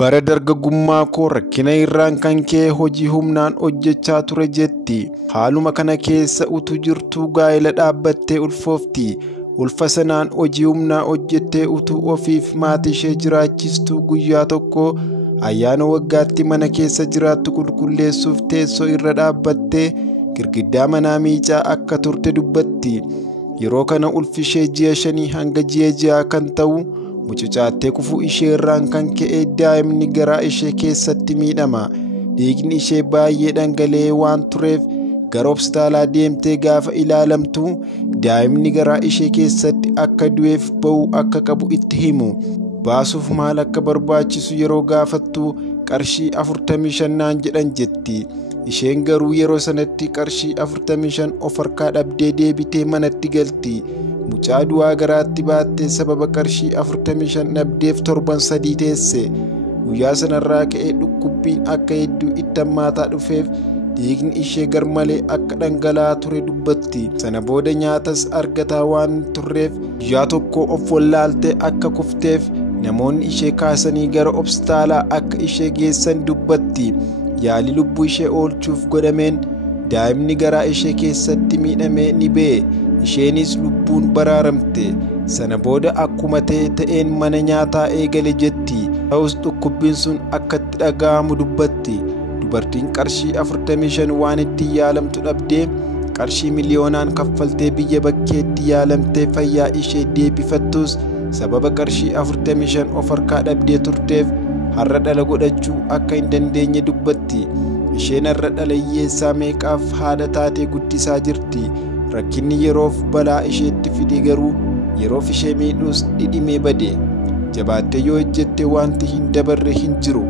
Bara dargaggummaa koo rakkina irraan kan ka'e hojii humnaan hojjechaa ture jetti. Haaluma kana keessa utuu jirtuu gaa'ela dhaabbattee ulfoofti. Ulfa sanaan hojii humnaa hojjettee utuu ofiif maatii ishee jiraachistu guyyaa tokko ayyaana waggaatti mana keessa jiraattu qulqulleessuuf teessoo irra dhaabbattee girgiddaa manaa miicaa akka turte dubbatti. Yeroo kana ulfi ishee ji'a 5 hanga ji'a 6 kan ta'u mucucaattee kufuu ishee irraan kan ka'e daa'imni garaa ishee keessatti miidhama. Dhiigni ishee baay'ee dhangala'ee waan tureef gara hospitaalaa deemtee gaafa ilaalamtu daa'imni garaa ishee keessatti akka du'eef ba'uu akka qabu itti himu. Baasuuf maal akka barbaachisu yeroo gaafattu qarshii 45 naan jedhan jetti. Isheen garuu yeroo sanatti qarshii 45 of harkaa dhabdee deebitee manatti galti. Mucaa du'aa garaatti baattee sababa qarshii 45 dhabdeef torban 3 teesse. Guyyaa sanarraa ka'ee dhukkubbiin akka hedduu itti hammaataa dhufeef dhiigni ishee garmalee akka dhangala'aa ture dubbatti. Sana booda nyaatas argataa waan turreef guyyaa tokko of wallaaltee akka kufteef namoonni ishee kaasanii gara hospitaalaa akka ishee geessan dubbatti. Yaalii lubbuu ishee oolchuuf godhameen daa'imni garaa ishee keessatti miidhamee ni ba'e. Isheenis lubbuun baraaramte. Sana booda akkuma ta'een mana nyaataa eegale jetti. Ta'us dhukkubbiin sun akka itti dhaga'amu dubbatti. Dubartiin qarshii 45 waan itti yaalamtu dhabdee qarshii miliyoonaan kaffaltee biyya bakkeetti yaalamtee fayyaa ishee deebifattus sababa qarshii 45 of harkaa dhabdee turteef har'a dhala godhachuu akka hin dandeenye dubbatti. Isheen har'a dhala hiyyeessaa meeqaaf haadha taatee guddisaa jirti. Rakkinni yeroof balaa isheetti fide garuu yeroof ishee miidhuus dhidhimee bade. Jabaattee yoo hojjette wanti hin dabarre hin jiru.